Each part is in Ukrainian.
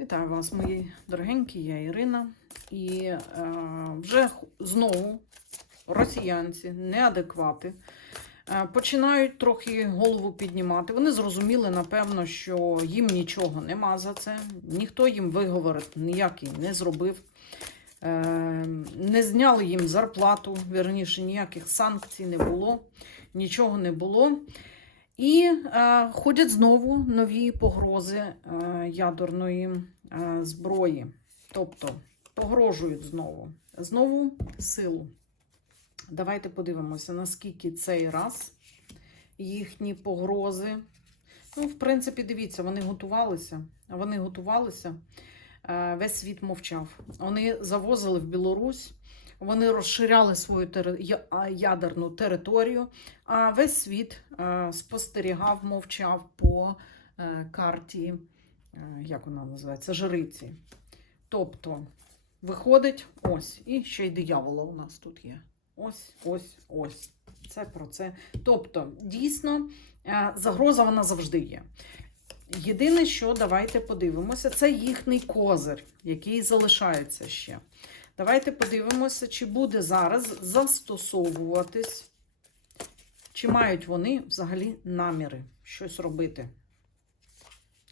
Вітаю вас, мої дорогенькі, я Ірина. І е, вже знову росіянці, неадеквати, е, починають трохи голову піднімати. Вони зрозуміли, напевно, що їм нічого нема за це. Ніхто їм виговор ніякий не зробив. Е, не зняли їм зарплату, вірніше, ніяких санкцій не було, нічого не було. І е, ходять знову нові погрози е, ядерної е, зброї. Тобто погрожують знову. Знову силу. Давайте подивимося, наскільки цей раз їхні погрози. Ну, в принципі, дивіться, вони готувалися. Вони готувалися. Е, Весь світ мовчав. Вони завозили в Білорусь, вони розширяли свою ядерну територію, а весь світ спостерігав, мовчав по е, карті, е, як вона називається, жриці. Тобто, виходить, ось, і ще й диявола у нас тут є. Ось, ось, ось. Це про це. Тобто, дійсно, е, загроза вона завжди є. Єдине, що давайте подивимося, це їхній козир, який залишається ще. Давайте подивимося, чи буде зараз застосовуватись, чи мають вони взагалі наміри щось робити.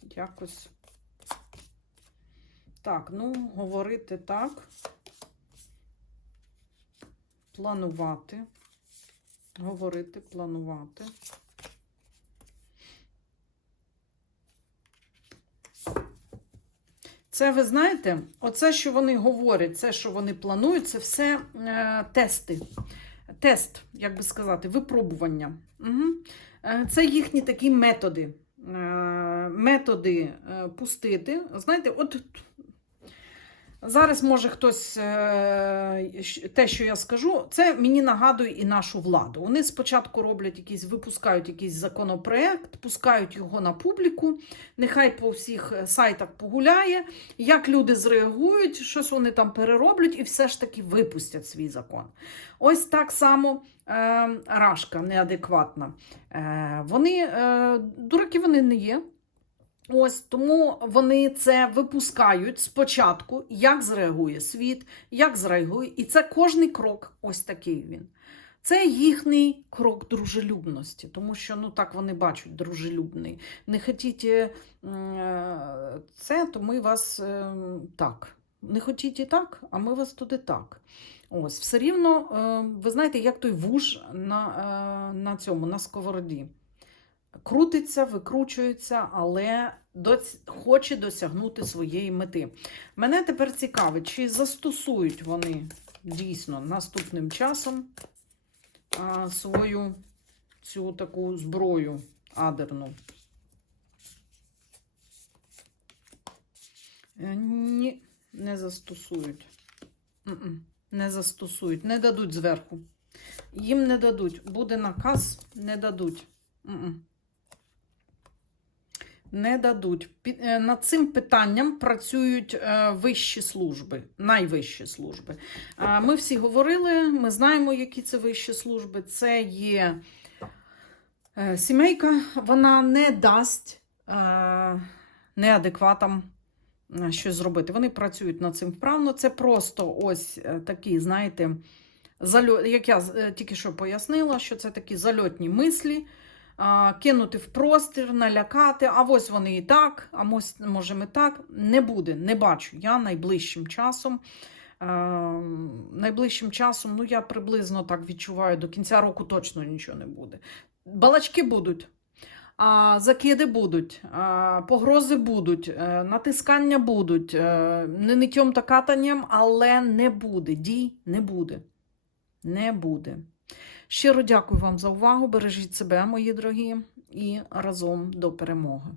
Якось. Так, ну, говорити так. Планувати. Говорити, планувати. Це ви знаєте, оце, що вони говорять, це, що вони планують, це все е, тести. Тест, як би сказати, випробування. Угу. Це їхні такі методи. Е, методи е, пустити. Знаєте, от зараз може хтось е, те, що я скажу, це мені нагадує і нашу владу. Вони спочатку роблять якийсь, випускають якийсь законопроект, пускають його на публіку, нехай по всіх е, сайтах погуляє, як люди зреагують, щось вони там перероблять і все ж таки випустять свій закон. Ось так само е, Рашка неадекватна. Вони, дураки вони не є. Ось тому вони це випускають спочатку, як зреагує світ, як зреагує, і це кожний крок, ось такий він. Це їхній крок дружелюбності, тому що ну так вони бачать дружелюбний. Не хотіть е, це, то ми вас е, так. Не хотіть і так, а ми вас туди так. Ось, все рівно, е, ви знаєте, як той вуж на, на цьому, на сковороді. Крутиться, викручується, але доць... хоче досягнути своєї мети. Мене тепер цікавить, чи застосують вони дійсно наступним часом а, свою цю таку зброю адерну. Е, Ні, не застосують. Не застосують, не дадуть зверху. Їм не дадуть. Буде наказ, не дадуть. Не дадуть. Е, Над цим питанням працюють е, вищі служби, найвищі служби. Ми всі говорили, ми знаємо, які це вищі служби. Це є е, сімейка, вона не дасть неадекватам щось зробити. Вони працюють над цим вправно. Це просто ось такі, знаєте, зальо... як я тільки що пояснила, що це такі зальотні мислі кинути в простір, налякати, а ось вони і так, а може ми так. Не буде, не бачу. Я найближчим часом. е, найближчим часом, ну я приблизно так відчуваю, до кінця року точно нічого не буде. Балачки будуть. Закиди будуть, погрози будуть, е, натискання будуть, е, не ниттєм та катанням, але не буде. Дій не буде. Не буде. Щиро дякую вам за увагу. Бережіть себе, мої дорогі, і разом до перемоги.